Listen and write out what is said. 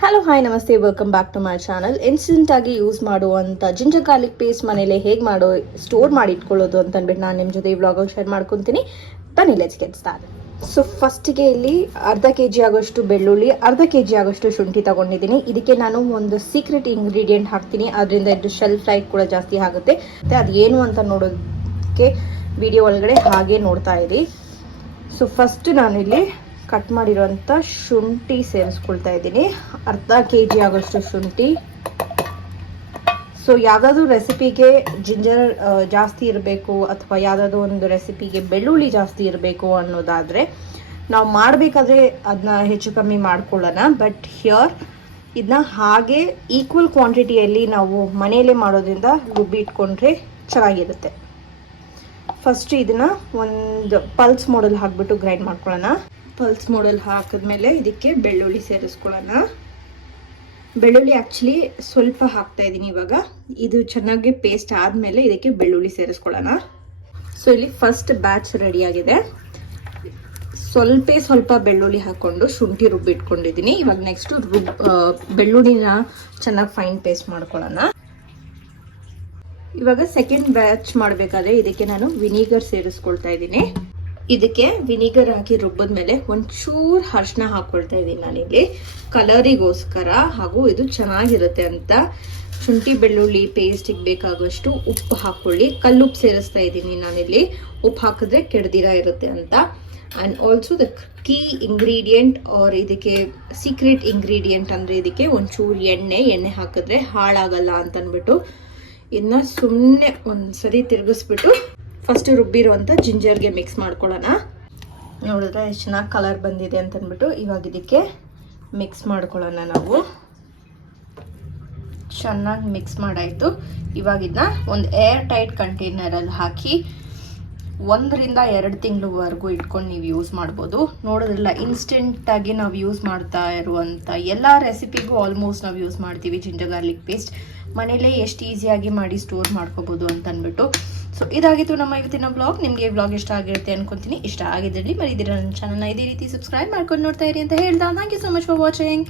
Hello hi ನಮಸ್ತೆ, welcome back to my channel. Instant ಆಗಿ use ಮಾಡುವಂಥ ಜಿಂಜರ್ ಗಾರ್ಲಿಕ್ ಪೇಸ್ಟ್ ಮನೇಲಿ ಹೇಗೆ ಸ್ಟೋರ್ ಮಾಡಿ ಇಟ್ಕೊಳ್ಳೋದು ಅಂತ ಅಂದ್ಬಿಟ್ಟು ನಾನು ನಿಮ್ಮ ಜೊತೆ ಈ ವ್ಲಾಗಲ್ಲಿ ಶೇರ್ ಮಾಡ್ಕೊತೀನಿ. ಬನ್ನಿ ಲೆಟ್ಸ್ ಗೆಟ್ ಸ್ಟಾರ್ಟ್. ಸೊ ಫಸ್ಟಿಗೆ ಇಲ್ಲಿ ಅರ್ಧ kg ಆಗೋಷ್ಟು ಬೆಳ್ಳುಳ್ಳಿ, ಅರ್ಧ kg ಆಗೋಷ್ಟು ಶುಂಠಿ ತಗೊಂಡಿದ್ದೀನಿ. ಇದಕ್ಕೆ ನಾನು ಒಂದು ಸೀಕ್ರೆಟ್ ಇಂಗ್ರೀಡಿಯೆಂಟ್ ಹಾಕ್ತೀನಿ, ಅದರಿಂದ ಇದು ಶೆಲ್ಫ್ ಲೈಫ್ ಕೂಡ ಜಾಸ್ತಿ ಆಗುತ್ತೆ. ಮತ್ತು ಅದು ಏನು ಅಂತ ನೋಡೋದಕ್ಕೆ ವಿಡಿಯೋ ಒಳಗಡೆ ಹಾಗೆ ನೋಡ್ತಾ ಇರಿ. ಸೊ ಫಸ್ಟ್ ನಾನಿಲ್ಲಿ ಕಟ್ ಮಾಡಿರೋಂಥ ಶುಂಠಿ ಸೇರಿಸ್ಕೊಳ್ತಾ ಇದ್ದೀನಿ, ಅರ್ಧ kg ಆಗೋಷ್ಟು ಶುಂಠಿ. ಸೊ ಯಾವುದಾದ್ರೂ ರೆಸಿಪಿಗೆ ಜಿಂಜರ್ ಜಾಸ್ತಿ ಇರಬೇಕು ಅಥವಾ ಯಾವುದಾದ್ರೂ ಒಂದು ರೆಸಿಪಿಗೆ ಬೆಳ್ಳುಳ್ಳಿ ಜಾಸ್ತಿ ಇರಬೇಕು ಅನ್ನೋದಾದರೆ ನಾವು ಮಾಡಬೇಕಾದ್ರೆ ಅದನ್ನ ಹೆಚ್ಚು ಕಮ್ಮಿ ಮಾಡ್ಕೊಳ್ಳೋಣ. ಬಟ್ ಹಿಯರ್ ಇದನ್ನ ಹಾಗೆ ಈಕ್ವಲ್ ಕ್ವಾಂಟಿಟಿಯಲ್ಲಿ ನಾವು ಮನೆಯಲ್ಲೇ ಮಾಡೋದ್ರಿಂದ ರುಬ್ಬಿ ಇಟ್ಕೊಂಡ್ರೆ ಚೆನ್ನಾಗಿರುತ್ತೆ. ಫಸ್ಟ್ ಇದನ್ನು ಒಂದು ಪಲ್ಸ್ ಮೋಡಲ್ಲಿ ಹಾಕ್ಬಿಟ್ಟು ಗ್ರೈಂಡ್ ಮಾಡ್ಕೊಳ್ಳೋಣ. ಪಲ್ಸ್ ಮೋಡಲ್ಲಿ ಹಾಕಿದ್ಮೇಲೆ ಇದಕ್ಕೆ ಬೆಳ್ಳುಳ್ಳಿ ಸೇರಿಸ್ಕೊಳ್ಳೋಣ. ಬೆಳ್ಳುಳ್ಳಿ ಆ್ಯಕ್ಚುಲಿ ಸ್ವಲ್ಪ ಹಾಕ್ತಾ ಇದ್ದೀನಿ ಇವಾಗ. ಇದು ಚೆನ್ನಾಗಿ ಪೇಸ್ಟ್ ಆದಮೇಲೆ ಇದಕ್ಕೆ ಬೆಳ್ಳುಳ್ಳಿ ಸೇರಿಸ್ಕೊಳ್ಳೋಣ. ಸೊ ಇಲ್ಲಿ ಫಸ್ಟ್ ಬ್ಯಾಚ್ ರೆಡಿಯಾಗಿದೆ. ಸ್ವಲ್ಪ ಬೆಳ್ಳುಳ್ಳಿ ಹಾಕ್ಕೊಂಡು ಶುಂಠಿ ರುಬ್ಬಿಟ್ಕೊಂಡಿದ್ದೀನಿ. ಇವಾಗ ನೆಕ್ಸ್ಟು ಬೆಳ್ಳುಳ್ಳಿನ ಚೆನ್ನಾಗಿ ಫೈನ್ ಪೇಸ್ಟ್ ಮಾಡ್ಕೊಳ್ಳೋಣ. ಇವಾಗ ಸೆಕೆಂಡ್ ಬ್ಯಾಚ್ ಮಾಡಬೇಕಾದ್ರೆ ಇದಕ್ಕೆ ನಾನು ವಿನಿಗರ್ ಸೇರಿಸ್ಕೊಳ್ತಾ ಇದ್ದೀನಿ. ಇದಕ್ಕೆ ವಿನಿಗರ್ ಹಾಕಿ ರುಬ್ಬಿದ್ಮೇಲೆ ಒಂಚೂರು ಅರಿಶಿನ ಹಾಕ್ಕೊಳ್ತಾ ಇದ್ದೀನಿ ನಾನಿಲ್ಲಿ ಕಲರಿಗೋಸ್ಕರ, ಹಾಗೂ ಇದು ಚೆನ್ನಾಗಿರುತ್ತೆ ಅಂತ. ಶುಂಠಿ ಬೆಳ್ಳುಳ್ಳಿ ಪೇಸ್ಟಿಗೆ ಬೇಕಾಗುವಷ್ಟು ಉಪ್ಪು ಹಾಕ್ಕೊಳ್ಳಿ. ಕಲ್ಲುಪ್ಪು ಸೇರಿಸ್ತಾ ಇದ್ದೀನಿ ನಾನಿಲ್ಲಿ, ಉಪ್ಪು ಹಾಕಿದ್ರೆ ಕೆಡ್ದಿರ ಇರುತ್ತೆ ಅಂತ. And also the key ingredient are ಇದಕ್ಕೆ ಸೀಕ್ರೆಟ್ ಇಂಗ್ರೀಡಿಯೆಂಟ್ ಅಂದರೆ ಇದಕ್ಕೆ ಒಂಚೂರು ಎಣ್ಣೆ ಹಾಕಿದ್ರೆ ಹಾಳಾಗಲ್ಲ ಅಂತ ಅಂದ್ಬಿಟ್ಟು ಇದನ್ನ ಸುಮ್ಮನೆ ಒಂದ್ಸರಿ ತಿರುಗಿಸ್ಬಿಟ್ಟು ಫಸ್ಟ್ ರುಬ್ಬಿರುವಂಥ ಜಿಂಜರ್ಗೆ ಮಿಕ್ಸ್ ಮಾಡ್ಕೊಳ್ಳೋಣ. ನೋಡಿದ್ರೆ ಎಷ್ಟು ಚೆನ್ನಾಗಿ ಕಲರ್ ಬಂದಿದೆ ಅಂತ ಅಂದ್ಬಿಟ್ಟು ಇವಾಗ ಇದಕ್ಕೆ ಮಿಕ್ಸ್ ಮಾಡ್ಕೊಳ್ಳೋಣ. ನಾವು ಚೆನ್ನಾಗಿ ಮಿಕ್ಸ್ ಮಾಡಾಯಿತು. ಇವಾಗ ಇದನ್ನ ಒಂದು ಏರ್ ಟೈಟ್ ಕಂಟೈನರಲ್ಲಿ ಹಾಕಿ 1 ರಿಂದ 2 ತಿಂಗಳವರೆಗೂ ಇಟ್ಕೊಂಡು ನೀವು ಯೂಸ್ ಮಾಡ್ಬೋದು. ನೋಡೋದ್ರಲ್ಲ, ಇನ್ಸ್ಟೆಂಟಾಗಿ ನಾವು ಯೂಸ್ ಮಾಡ್ತಾ ಇರುವಂಥ ಎಲ್ಲ ರೆಸಿಪಿಗೂ ಆಲ್ಮೋಸ್ಟ್ ನಾವು ಯೂಸ್ ಮಾಡ್ತೀವಿ ಜಿಂಜರ್ ಗಾರ್ಲಿಕ್ ಪೇಸ್ಟ್. ಮನೇಲೇ ಎಷ್ಟು ಈಸಿಯಾಗಿ ಮಾಡಿ ಸ್ಟೋರ್ ಮಾಡ್ಕೋಬೋದು ಅಂತ ಅಂದ್ಬಿಟ್ಟು. ಸೊ ಇದಾಗಿತ್ತು ನಮ್ಮ ಇವತ್ತಿನ ಬ್ಲಾಗ್. ನಿಮಗೆ ಬ್ಲಾಗ್ ಇಷ್ಟ ಆಗಿರುತ್ತೆ ಅನ್ಕೊಂತೀನಿ. ಇಷ್ಟ ಆಗಿದ್ದಲ್ಲಿ ಮರಿದಿರ ನನ್ನ ಚಾನಲ್ನ ಇದೇ ರೀತಿ ಸಬ್ಸ್ಕ್ರೈಬ್ ಮಾಡ್ಕೊಂಡು ನೋಡ್ತಾ ಇರಿ ಅಂತ ಹೇಳ್ತಾ, thank you so much for watching.